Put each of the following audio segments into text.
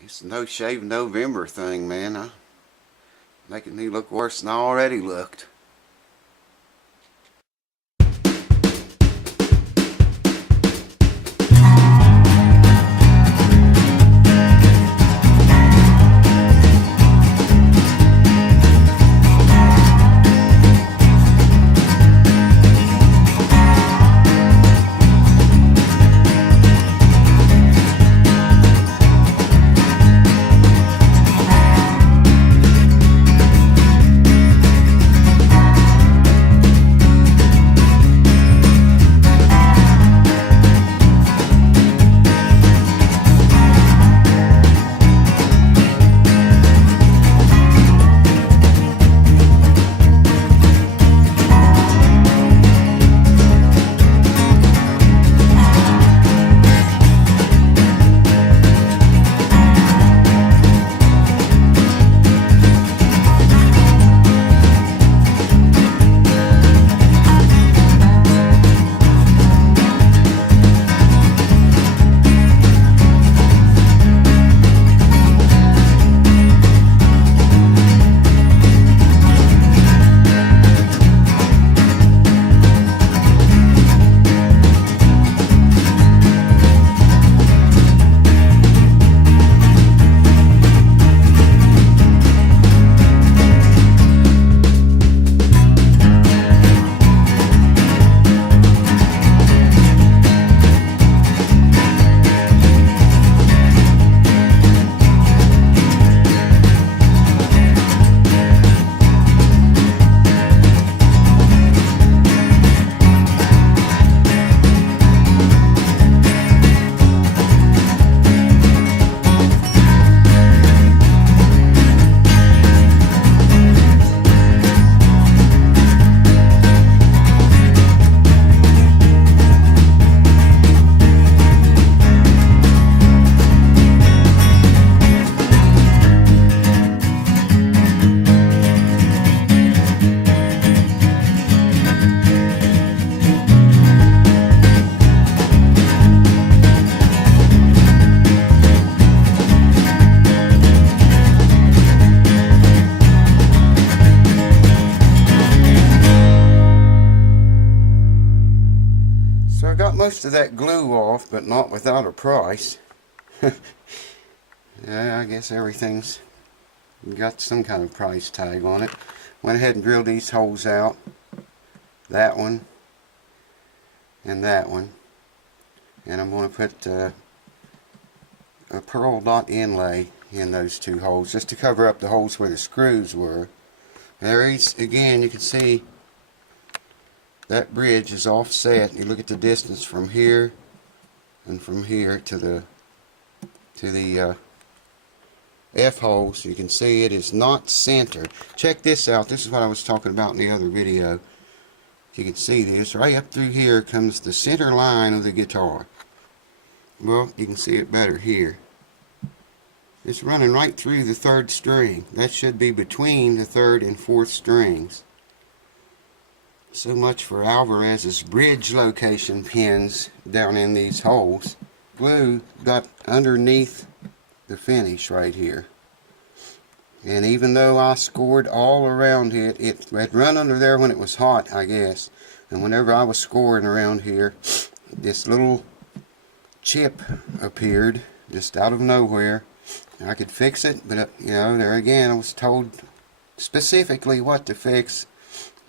It's a no shave November thing, man. Making me look worse than I already looked. So I got most of that glue off, but not without a price. Yeah, I guess everything's got some kind of price tag on it. Went ahead and drilled these holes out. That one and that one. And I'm going to put a pearl dot inlay in those two holes just to cover up the holes where the screws were. There is, again, you can see that bridge is offset. You look at the distance from here and from here to the F holes. You can see it is not centered. Check this out. This is what I was talking about in the other video. You can see this. Right up through here comes the center line of the guitar. Well, you can see it better here. It's running right through the third string. That should be between the third and fourth strings. So much for Alvarez's bridge location pins down in these holes. Glue got underneath the finish right here. And even though I scored all around it, it had run under there when it was hot, I guess. And whenever I was scoring around here, this little chip appeared just out of nowhere. I could fix it, but you know, there again I was told specifically what to fix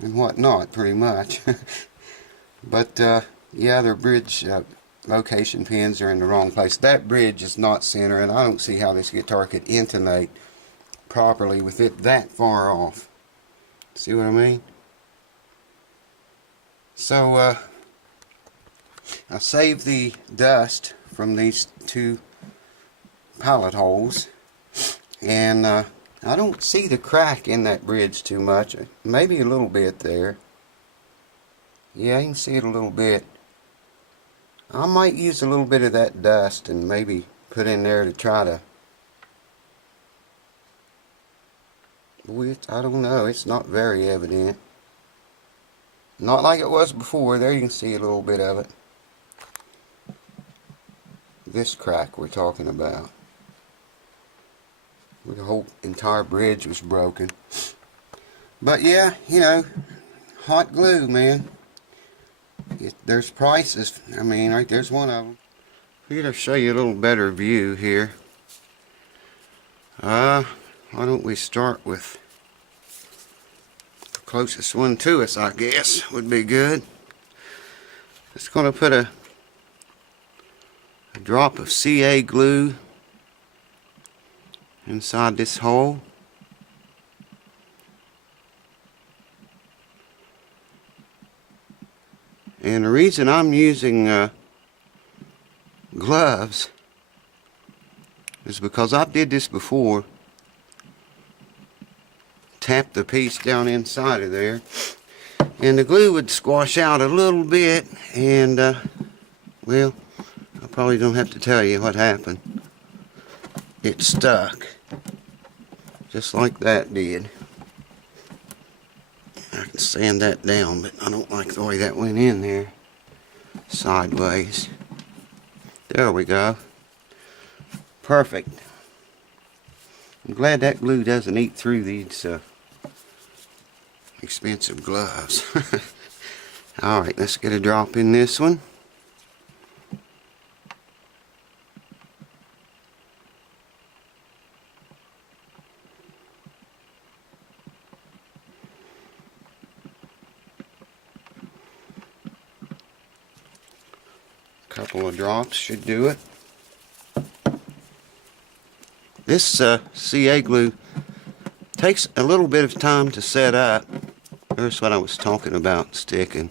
and what not, pretty much. But yeah, their bridge location pins are in the wrong place. That bridge is not center, and I don't see how this guitar could intonate properly with it that far off. See what I mean? So I saved the dust from these two pilot holes, and I don't see the crack in that bridge too much. Maybe a little bit there. Yeah, you can see it a little bit. I might use a little bit of that dust and maybe put in there to try to... I don't know, it's not very evident. Not like it was before. There you can see a little bit of it. This crack we're talking about. The whole entire bridge was broken. But yeah, you know, hot glue, man. There's prices. I mean, right there's one of them. I'm going to show you a little better view here. Why don't we start with the closest one to us, I guess, would be good. Just going to put a drop of CA glue inside this hole. And the reason I'm using gloves is because I did this before. Tap the piece down inside of there, and the glue would squash out a little bit, and well, I probably don't have to tell you what happened. It stuck, just like that did. I can sand that down, but I don't like the way that went in there, sideways. There we go. Perfect. I'm glad that glue doesn't eat through these expensive gloves. Alright, let's get a drop in this one. Couple of drops should do it. This CA glue takes a little bit of time to set up. There's what I was talking about sticking.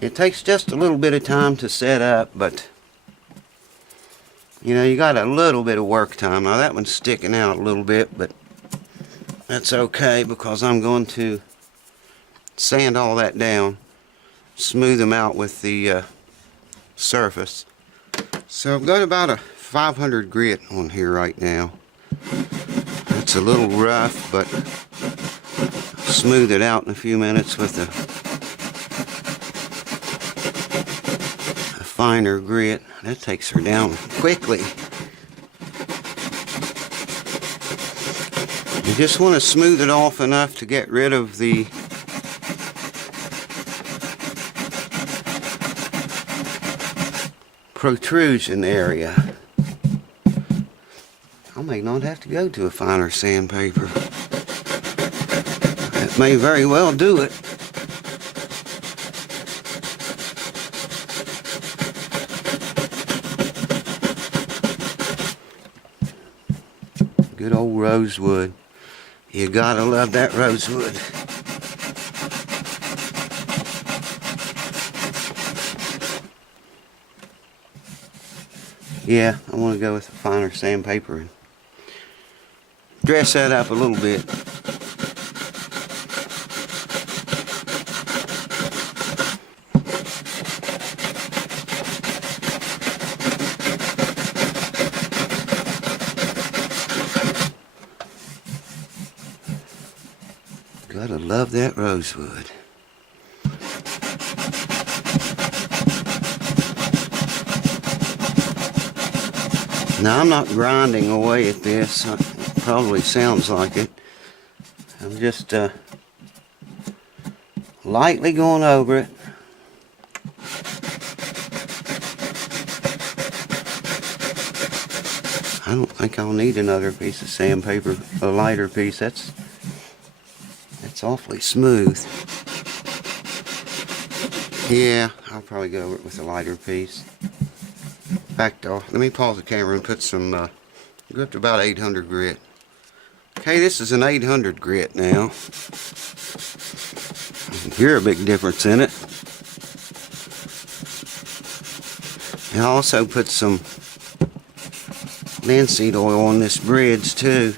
It takes just a little bit of time to set up, but you know, you got a little bit of work time. Now that one's sticking out a little bit, but that's okay because I'm going to sand all that down, smooth them out with the surface. So I've got about a 500 grit on here right now. It's a little rough, but I'll smooth it out in a few minutes with a finer grit. That takes her down quickly. You just want to smooth it off enough to get rid of the protrusion area. I may not have to go to a finer sandpaper. That may very well do it. Good old rosewood. You gotta love that rosewood. Yeah, I want to go with a finer sandpaper and dress that up a little bit. Gotta love that rosewood. Now I'm not grinding away at this. It probably sounds like it. I'm just lightly going over it. I don't think I'll need another piece of sandpaper, a lighter piece. That's awfully smooth. Yeah, I'll probably go over it with a lighter piece. In fact, let me pause the camera and put some, go up to about 800 grit. Okay, this is an 800 grit now. Hear a big difference in it. And I also put some linseed oil on this bridge too.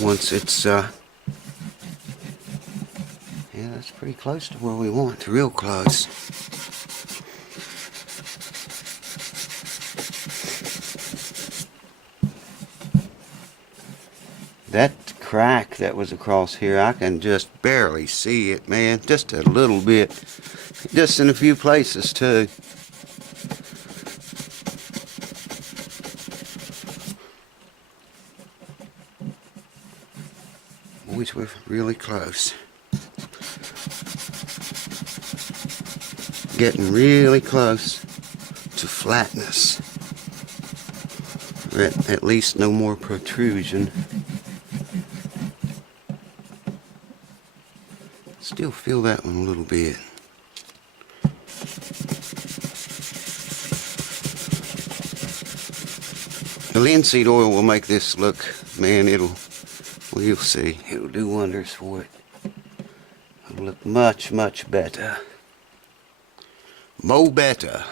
Once it's yeah, that's pretty close to where we want, real close. That crack that was across here, I can just barely see it, man, just a little bit, just in a few places too. really close. Getting really close to flatness. At least no more protrusion. Still feel that one a little bit. The linseed oil will make this look, man, well, you'll see, it'll do wonders for it. It'll look much, much better. Mo better.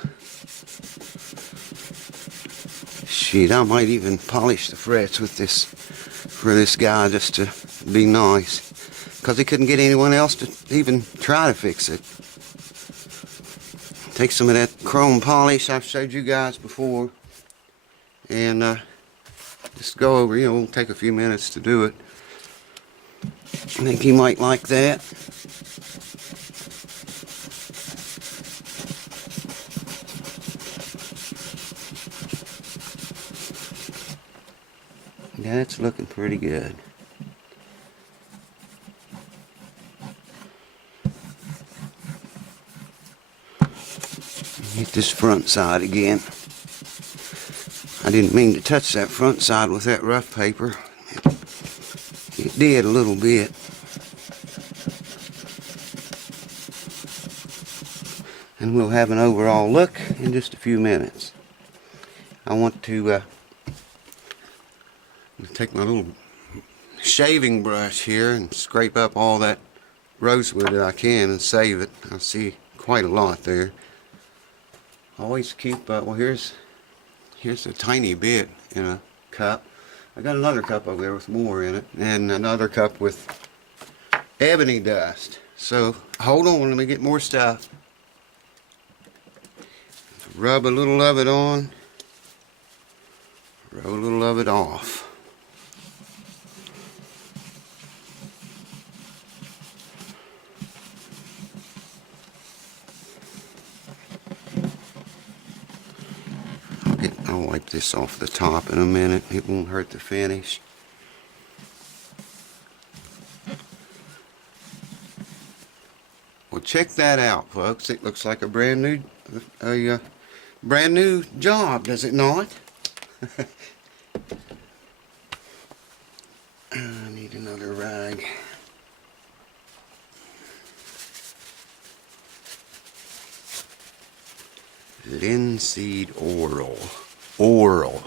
Shit, I might even polish the frets with this, for this guy, just to be nice. Because he couldn't get anyone else to even try to fix it. Take some of that chrome polish I've showed you guys before. And just go over, it'll take a few minutes to do it. I think you might like that. That's looking pretty good. Hit this front side again. I didn't mean to touch that front side with that rough paper. It did a little bit. And we'll have an overall look in just a few minutes. I want to take my little shaving brush here and scrape up all that rosewood that I can and save it. I see quite a lot there. Always keep, well, here's a tiny bit in a cup. I got another cup over there with more in it, and another cup with ebony dust. So hold on, let me get more stuff. Rub a little of it on, rub a little of it off. I'll wipe this off the top in a minute. It won't hurt the finish. Well, check that out, folks. It looks like a brand new job, does it not? I need another rag. Linseed oil. Oral.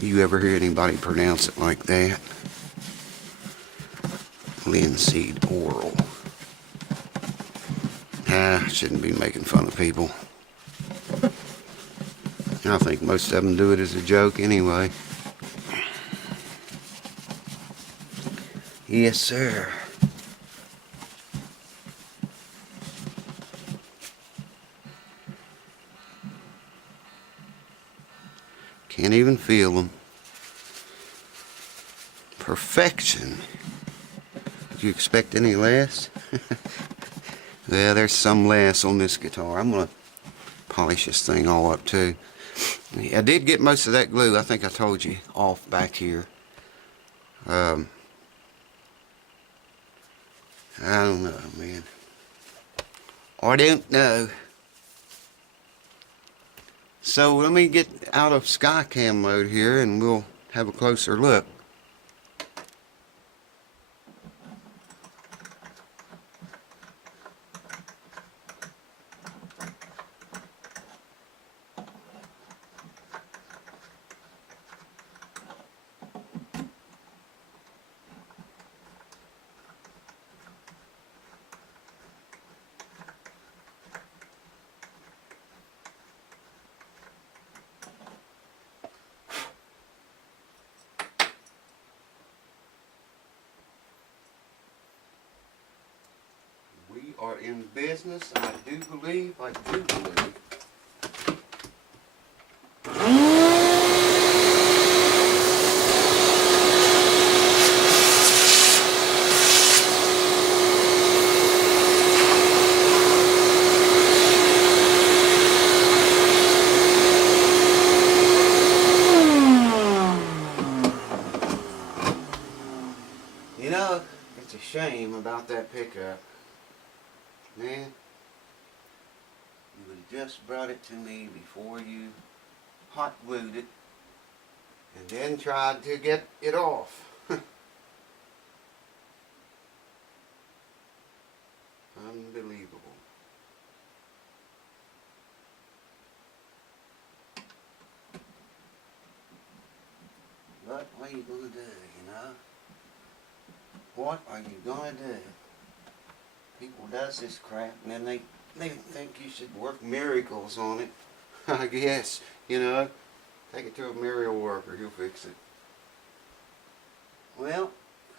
You ever hear anybody pronounce it like that? Linseed oil. I shouldn't be making fun of people. I think most of them do it as a joke anyway. Yes, sir. Can't even feel them. Perfection. Did you expect any less? Yeah, there's some less on this guitar. I'm going to polish this thing all up too. I did get most of that glue, I think I told you, off back here. I don't know, man. I don't know. So let me get out of Skycam mode here and we'll have a closer look. We are in business, I do believe. You know, Man, you would have just brought it to me before you hot glued it and then tried to get it off. Unbelievable. But what are you going to do, you know? What are you going to do? People does this crap and then they think you should work miracles on it. I guess, you know. Take it to a miracle worker, he'll fix it. Well,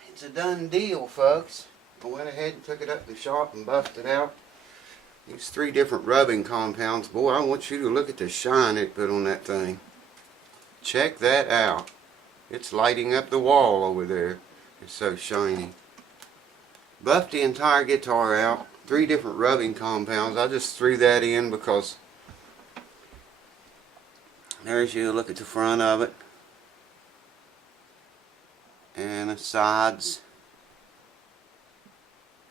it's a done deal, folks. I went ahead and took it up to the shop and buffed it out. These 3 different rubbing compounds. Boy, I want you to look at the shine it put on that thing. Check that out. It's lighting up the wall over there. It's so shiny. Buffed the entire guitar out. 3 different rubbing compounds. I just threw that in because there's you look at the front of it. And the sides.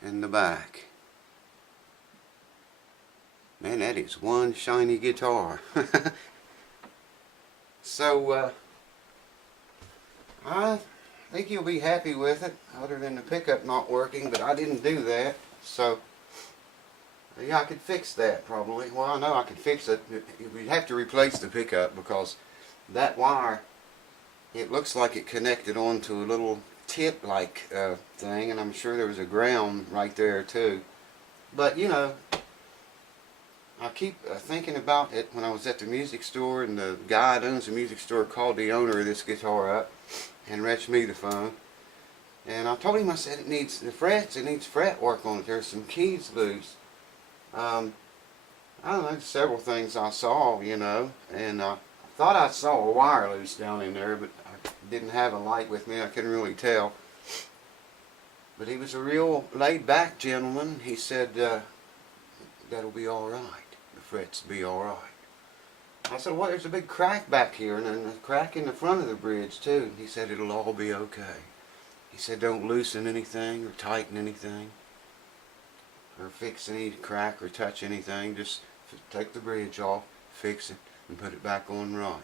And the back. Man, that is one shiny guitar. So, I think you'll be happy with it, other than the pickup not working, but I didn't do that. So, yeah, I could fix that probably. Well, I know I could fix it. We'd have to replace the pickup because that wire, it looks like it connected onto a little tip-like thing, and I'm sure there was a ground right there too. But, you know, I keep thinking about it when I was at the music store, and the guy that owns the music store called the owner of this guitar up and reached me the phone. And I told him, I said, it needs the frets, it needs fret work on it. There's some keys loose. I don't know, several things I saw, you know, and I thought I saw a wire loose down in there, but I didn't have a light with me. I couldn't really tell. But he was a real laid-back gentleman. He said, that'll be all right. The frets will be all right. I said, well, there's a big crack back here, and then a crack in the front of the bridge, too. He said, it'll all be okay. He said, don't loosen anything or tighten anything or fix any crack or touch anything. Just take the bridge off, fix it, and put it back on right.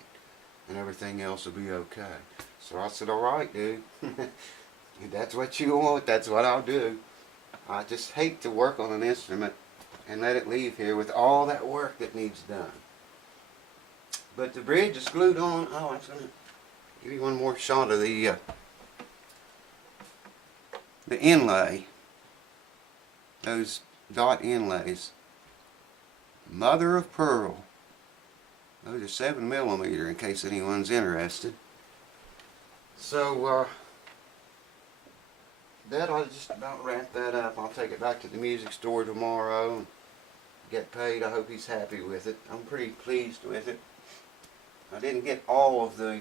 And everything else will be okay. So I said, all right, dude. If that's what you want, that's what I'll do. I just hate to work on an instrument and let it leave here with all that work that needs done. But the bridge is glued on. Oh, I'm going to give you one more shot of the inlay. Those dot inlays. Mother of pearl. Those are 7mm in case anyone's interested. So, that'll just about wrap that up. I'll take it back to the music store tomorrow and get paid. I hope he's happy with it. I'm pretty pleased with it. I didn't get all of the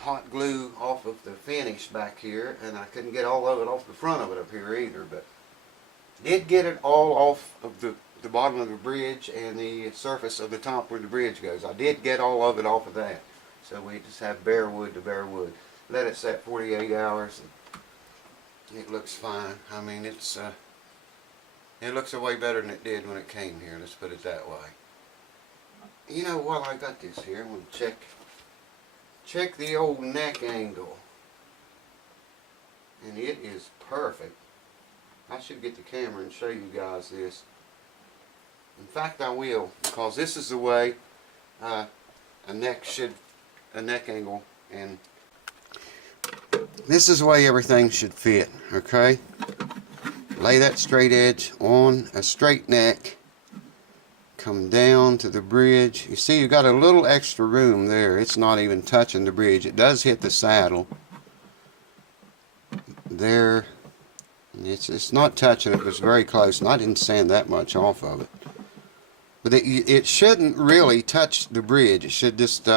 hot glue off of the finish back here, and I couldn't get all of it off the front of it up here either, but did get it all off of the bottom of the bridge and the surface of the top where the bridge goes. I did get all of it off of that. So we just have bare wood to bare wood. Let it set 48 hours and it looks fine. I mean, it looks way better than it did when it came here, let's put it that way. You know, while I got this here, I'm going to check the old neck angle. And it is perfect. I should get the camera and show you guys this. In fact, I will, because this is the way a neck angle, and this is the way everything should fit. Okay, lay that straight edge on a straight neck. Come down to the bridge. You see, you got a little extra room there. It's not even touching the bridge. It does hit the saddle. There. It's not touching it, but it's very close, and I didn't sand that much off of it. But it shouldn't really touch the bridge. It should just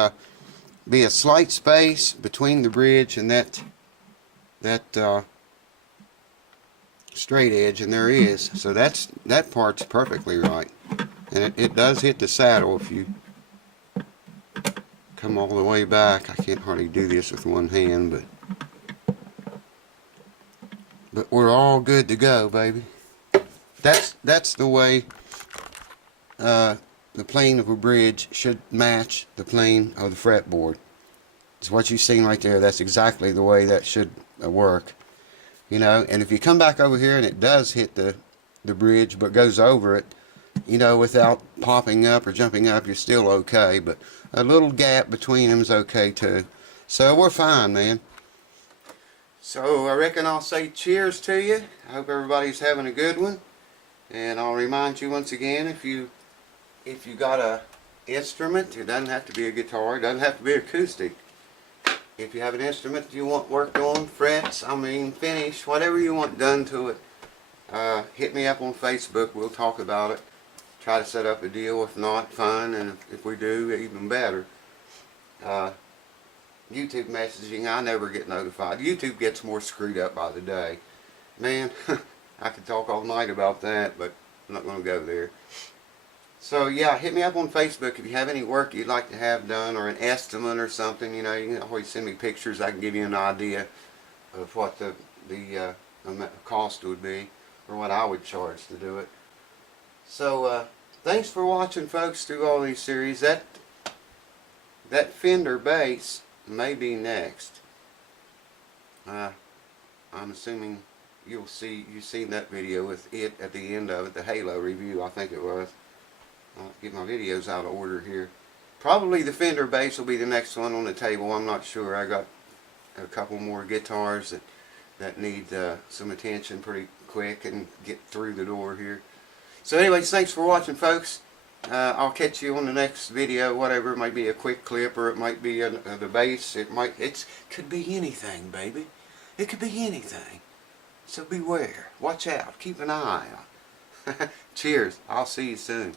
be a slight space between the bridge and that straight edge, and there is. So that part's perfectly right. And it does hit the saddle if you come all the way back. I can't hardly do this with one hand, but we're all good to go, baby. That's the way the plane of a bridge should match the plane of the fretboard. It's what you've seen right there. That's exactly the way that should work. You know, and if you come back over here and it does hit the bridge but goes over it, you know, without popping up or jumping up, you're still okay. But a little gap between them is okay too. So we're fine, man. So I reckon I'll say cheers to you. I hope everybody's having a good one. And I'll remind you once again, if you got a instrument, it doesn't have to be a guitar, it doesn't have to be acoustic. If you have an instrument you want worked on, frets, finish, whatever you want done to it, hit me up on Facebook. We'll talk about it. Try to set up a deal. If not, fine. And if we do, even better. YouTube messaging, I never get notified. YouTube gets more screwed up by the day. Man, I could talk all night about that, but I'm not going to go there. So yeah, hit me up on Facebook if you have any work you'd like to have done, or an estimate or something. You know, you can always send me pictures. I can give you an idea of what the cost would be, or what I would charge to do it. So thanks for watching, folks, through all these series. That Fender bass may be next. I'm assuming you've seen that video with it at the end of it, the Halo review, I think it was. I'll get my videos out of order here. Probably the Fender bass will be the next one on the table. I'm not sure. I got a couple more guitars that need some attention pretty quick and get through the door here. So anyways, thanks for watching, folks. I'll catch you on the next video. Whatever, it might be a quick clip, or it might be the bass. It could be anything, baby. It could be anything. So beware. Watch out. Keep an eye out. Cheers. I'll see you soon.